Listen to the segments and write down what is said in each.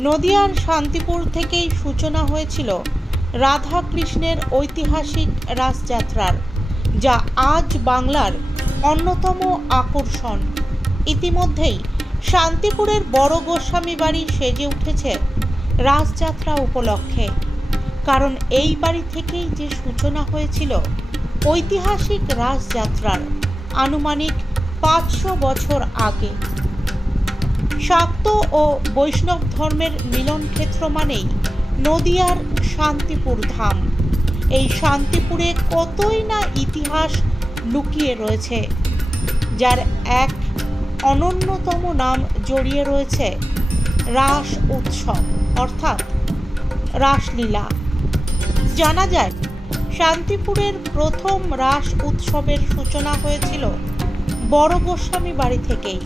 নদিয়ার শান্তিপুর থেকেই সূচনা হয়েছিল রাধা কৃষ্ণের ঐতিহাসিক রাসযাত্রার, যা আজ বাংলার অন্যতম আকর্ষণ। ইতিমধ্যেই শান্তিপুরের বড় গোস্বামী বাড়ি সেজে উঠেছে রাসযাত্রা উপলক্ষে, কারণ এই বাড়ি থেকেই যে সূচনা হয়েছিল ঐতিহাসিক রাসযাত্রার আনুমানিক 500 বছর আগে। শাক্ত ও বৈষ্ণব ধর্মের মিলন ক্ষেত্র মানেই নদিয়ার শান্তিপুর ধাম। এই শান্তিপুরে কতই না ইতিহাস লুকিয়ে রয়েছে, যার এক অনন্যতম নাম জড়িয়ে রয়েছে রাস উৎসব অর্থাৎ রাসলীলা। জানা যায় শান্তিপুরের প্রথম রাস উৎসবের সূচনা হয়েছিল বড় গোস্বামী বাড়ি থেকেই।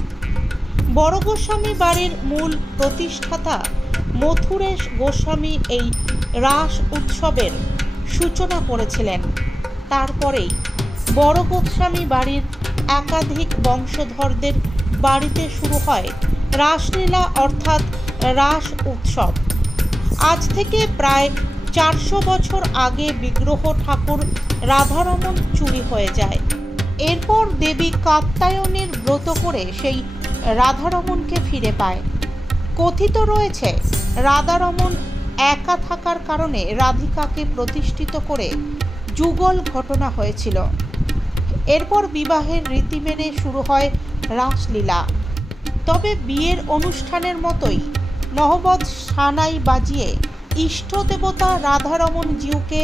বড় গোস্বামী বাড়ির মূল প্রতিষ্ঠাতা মথুরেশ গোস্বামী এই রাস উৎসবের সূচনা করেছিলেন। তারপরেই বড় গোস্বামী বাড়ির একাধিক বংশধরদের বাড়িতে শুরু হয় রাসলীলা অর্থাৎ রাস উৎসব। আজ থেকে প্রায় 400 বছর আগে বিগ্রহ ঠাকুর রাধারমণ চুরি হয়ে যায়। এরপর দেবী কাত্যায়নীর ব্রত করে সেই রাধারমণকে ফিরে পায়। কথিত রয়েছে রাধারমণ একা থাকার কারণে রাধিকাকে প্রতিষ্ঠিত করে যুগল ঘটনা হয়েছিল। এরপর বিবাহের রীতি মেনে শুরু হয় রাসলীলা। তবে বিয়ের অনুষ্ঠানের মতোই নহবত সানাই বাজিয়ে ইষ্ট দেবতা রাধারমণ জিউকে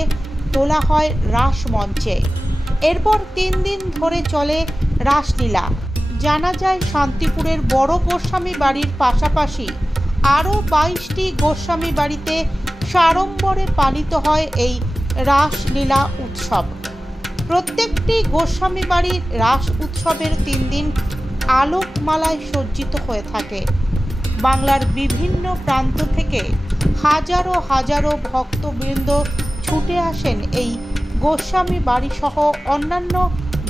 তোলা হয় রাসমঞ্চে। এরপর 3 দিন ধরে চলে রাসলীলা। জানা যায় শান্তিপুরের বড় গোস্বামী বাড়ির পাশাপাশি আরও 22টি গোস্বামী বাড়িতে সাড়ম্বরে পালিত হয় এই রাসলীলা উৎসব। প্রত্যেকটি গোস্বামী বাড়ির রাস উৎসবের 3 দিন আলোকমালায় সজ্জিত হয়ে থাকে। বাংলার বিভিন্ন প্রান্ত থেকে হাজারো হাজারো ভক্তবৃন্দ ছুটে আসেন এই গোস্বামী বাড়িসহ অন্যান্য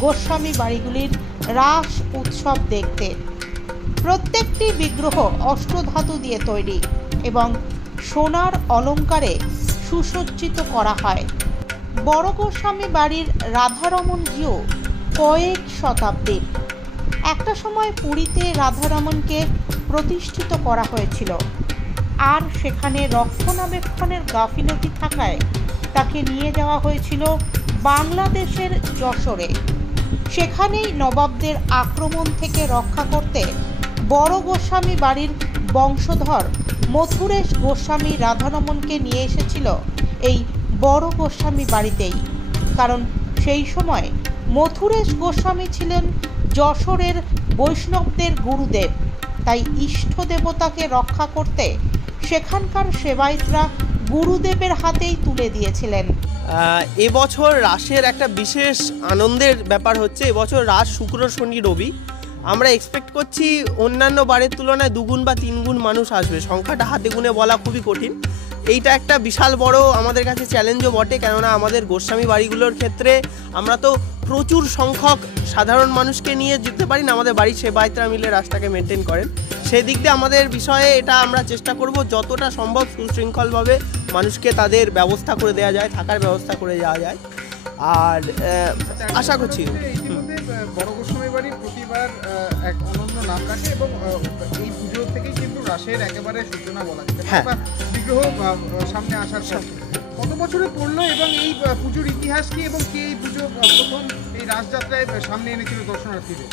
গোস্বামী বাড়িগুলির রাস উৎসব দেখতে। প্রত্যেকটি বিগ্রহ অষ্টধাতু দিয়ে তৈরি এবং সোনার অলঙ্কারে সুসজ্জিত করা হয়। বড় গোস্বামী বাড়ির রাধারমণ জিউ কয়েক শতাব্দীর। একটা সময় পুরীতে রাধারমণকে প্রতিষ্ঠিত করা হয়েছিল, আর সেখানে রক্ষণাবেক্ষণের গাফিলতি থাকায় তাকে নিয়ে যাওয়া হয়েছিল বাংলাদেশের যশোরে। সেখানেই নবাবদের আক্রমণ থেকে রক্ষা করতে বড় গোস্বামী বাড়ির বংশধর মথুরেশ গোস্বামী রাধারমণকে নিয়ে এসেছিল এই বড় গোস্বামী বাড়িতেই, কারণ সেই সময় মথুরেশ গোস্বামী ছিলেন যশোরের বৈষ্ণবদের গুরুদেব। তাই ইষ্ট দেবতাকে রক্ষা করতে সেখানকার সেবায়েতরা গুরুদেবের হাতেই তুলে দিয়েছিলেন। এবছর রাসের একটা বিশেষ আনন্দের ব্যাপার হচ্ছে, এবছর রাস শুক্র শনি রবি। আমরা এক্সপেক্ট করছি অন্যান্য বারের তুলনায় 2 গুণ বা 3 গুণ মানুষ আসবে। সংখ্যাটা হাতে গুণে বলা খুবই কঠিন। এইটা একটা বিশাল বড় আমাদের কাছে চ্যালেঞ্জও বটে, কেননা আমাদের গোস্বামী বাড়িগুলোর ক্ষেত্রে আমরা তো প্রচুর সংখ্যক সাধারণ মানুষকে নিয়ে যেতে পারি না, আমাদের বাড়ির সেবায়েতরা মিলে রাসটাকে মেনটেন করেন। সেই দিক দিয়ে আমাদের বিষয়ে এটা আমরা চেষ্টা করব যতটা সম্ভব সুশৃঙ্খলভাবে মানুষকে তাদের ব্যবস্থা করে দেওয়া যায়, থাকার ব্যবস্থা করে দেওয়া যায়। আর আশা করছি বড় গোস্বামী বাড়ি প্রতিবার এক অনন্য নাম রাখে এবং এই পুজো থেকেই কিন্তু রাসের একেবারে সূচনা বলা যেতে পারে, বিগ্রহ সামনে আসার পর। কত বছরে পড়লো এবং এই পুজোর ইতিহাস কি এবং কে এই পুজো প্রথম এই রাসযাত্রায় সামনে এনেছিল দর্শনার্থীদের?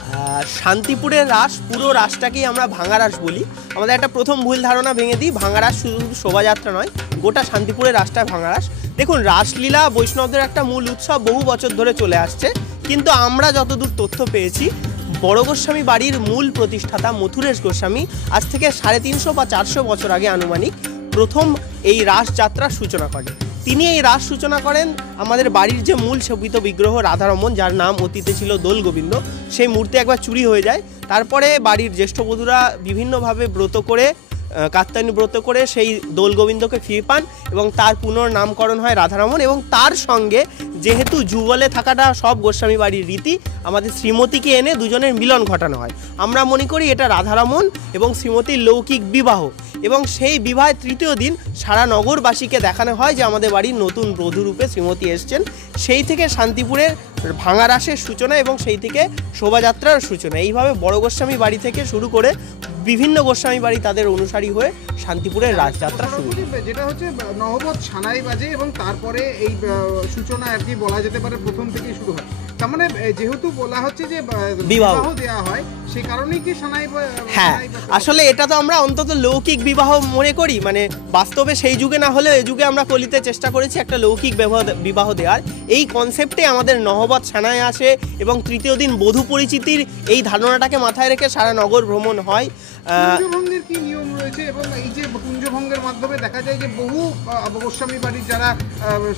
শান্তিপুরের রাস, পুরো রাসটাকেই আমরা ভাঙা রাস বলি। আমাদের একটা প্রথম ভুল ধারণা ভেঙে দিই, ভাঙা রাস শুধু শোভাযাত্রা নয়, গোটা শান্তিপুরের রাসটা ভাঙা রাস। দেখুন, রাসলীলা বৈষ্ণবদের একটা মূল উৎসব, বহু বছর ধরে চলে আসছে। কিন্তু আমরা যতদূর তথ্য পেয়েছি, বড় গোস্বামী বাড়ির মূল প্রতিষ্ঠাতা মথুরেশ গোস্বামী আজ থেকে 350 বা 400 বছর আগে আনুমানিক প্রথম এই রাসযাত্রার সূচনা করেন। তিনি এই রাস সূচনা করেন আমাদের বাড়ির যে মূল শোভিত বিগ্রহ রাধারমণ, যার নাম অতীতে ছিল দোল গোবিন্দ, সেই মূর্তি একবার চুরি হয়ে যায়। তারপরে বাড়ির জ্যেষ্ঠবধূরা বিভিন্নভাবে ব্রত করে, কাত্যায়নী ব্রত করে সেই দোল গোবিন্দকে ফিরে পান এবং তার পুনর্নামকরণ হয় রাধারমণ। এবং তার সঙ্গে যেহেতু যুগলে থাকাটা সব গোস্বামী বাড়ির রীতি, আমাদের শ্রীমতীকে এনে দুজনের মিলন ঘটানো হয়। আমরা মনে করি এটা রাধারমণ এবং শ্রীমতীর লৌকিক বিবাহ। এবং সেই বিবাহের তৃতীয় দিন সারা নগরবাসীকে দেখানো হয় যে আমাদের বাড়ির নতুন বধূরূপে শ্রীমতী এসছেন। সেই থেকে শান্তিপুরের ভাঙা রাসের সূচনা এবং সেই থেকে শোভাযাত্রার সূচনা। এইভাবে বড় গোস্বামী বাড়ি থেকে শুরু করে বিভিন্ন গোস্বামী বাড়ি তাদের অনুসারী হয়ে শান্তিপুরের রাসযাত্রা শুরু। যেটা হচ্ছে নহবত সানাই বাজে এবং তারপরে এই সূচনা আর কি বলা যেতে পারে প্রথম থেকেই শুরু হয়। তার মানে যেহেতু বলা হচ্ছে যে বিবাহ দেওয়া হয়, সেই কারণেই কি সানাই? হ্যাঁ, আসলে এটা তো আমরা অন্তত লৌকিক বিবাহ মনে করি, মানে বাস্তবে সেই যুগে না হলেও এই যুগে আমরা কলিতে চেষ্টা করেছি একটা লৌকিক বিবাহ দেওয়ার। এই কনসেপ্টে আমাদের নহবত সানায় আসে এবং তৃতীয় দিন বধূ পরিচিতির এই ধারণাটাকে মাথায় রেখে সারা নগর ভ্রমণ হয়। কুঞ্জভঙ্গের কি নিয়ম রয়েছে এবং এই যে কুঞ্জভঙ্গের মাধ্যমে দেখা যায় যে বহু গোস্বামী বাড়ির যারা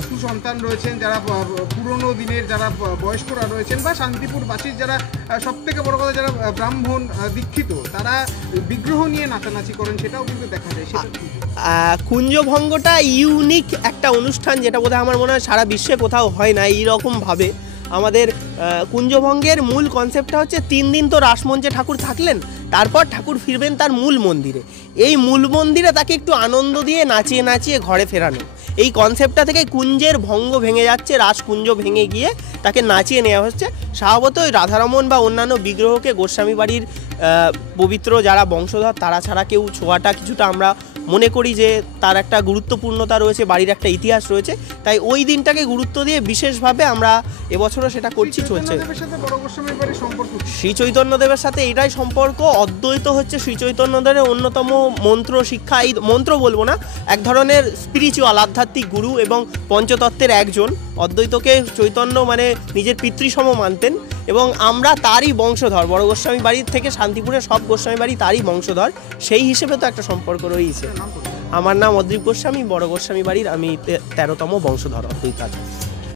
সুসন্তান রয়েছেন, যারা পুরনো দিনের যারা বয়স্করা রয়েছেন বা শান্তিপুরবাসীর যারা সব থেকে বড় কথা যারা ব্রাহ্মণ দীক্ষিত, তারা বিগ্রহ নিয়ে নাচানাচি করেন, সেটাও কিন্তু দেখা যায়। সেটা কুঞ্জভঙ্গটা ইউনিক একটা অনুষ্ঠান, যেটা বোধহয় আমার মনে হয় সারা বিশ্বে কোথাও হয় না এইরকমভাবে। আমাদের কুঞ্জভঙ্গের মূল কনসেপ্টটা হচ্ছে 3 দিন তো রাসমঞ্চে ঠাকুর থাকলেন, তারপর ঠাকুর ফিরবেন তার মূল মন্দিরে। এই মূল মন্দিরে তাকে একটু আনন্দ দিয়ে নাচিয়ে নাচিয়ে ঘরে ফেরানো, এই কনসেপ্টটা থেকে কুঞ্জের ভঙ্গ ভেঙে যাচ্ছে, রাসকুঞ্জ ভেঙে গিয়ে তাকে নাচিয়ে নেওয়া হচ্ছে। স্বভাবত ওই রাধারমণ বা অন্যান্য বিগ্রহকে গোস্বামী বাড়ির পবিত্র যারা বংশধর তারা ছাড়া কেউ ছোঁয়াটা কিছুটা আমরা মনে করি যে তার একটা গুরুত্বপূর্ণতা রয়েছে, বাড়ির একটা ইতিহাস রয়েছে, তাই ওই দিনটাকে গুরুত্ব দিয়ে বিশেষভাবে আমরা এবছরও সেটা করছি, চলছে। শ্রী চৈতন্যদেবের সাথে এটাই সম্পর্ক। অদ্বৈত হচ্ছে শ্রী চৈতন্যদেবের অন্যতম মন্ত্র শিক্ষা, এই মন্ত্র বলবো না, এক ধরনের স্পিরিচুয়াল আধ্যাত্মিক গুরু এবং পঞ্চতত্ত্বের একজন। অদ্বৈতকে চৈতন্য মানে নিজের পিতৃসম মানতেন এবং আমরা তারই বংশধর। বড় গোস্বামী বাড়ির থেকে শান্তিপুরের সব গোস্বামী বাড়ি তারই বংশধর, সেই হিসেবে তো একটা সম্পর্ক রয়েছে। আমার নাম অদ্রিপ গোস্বামী, বড় গোস্বামী বাড়ির আমি 13তম বংশধর অদ্বৈত।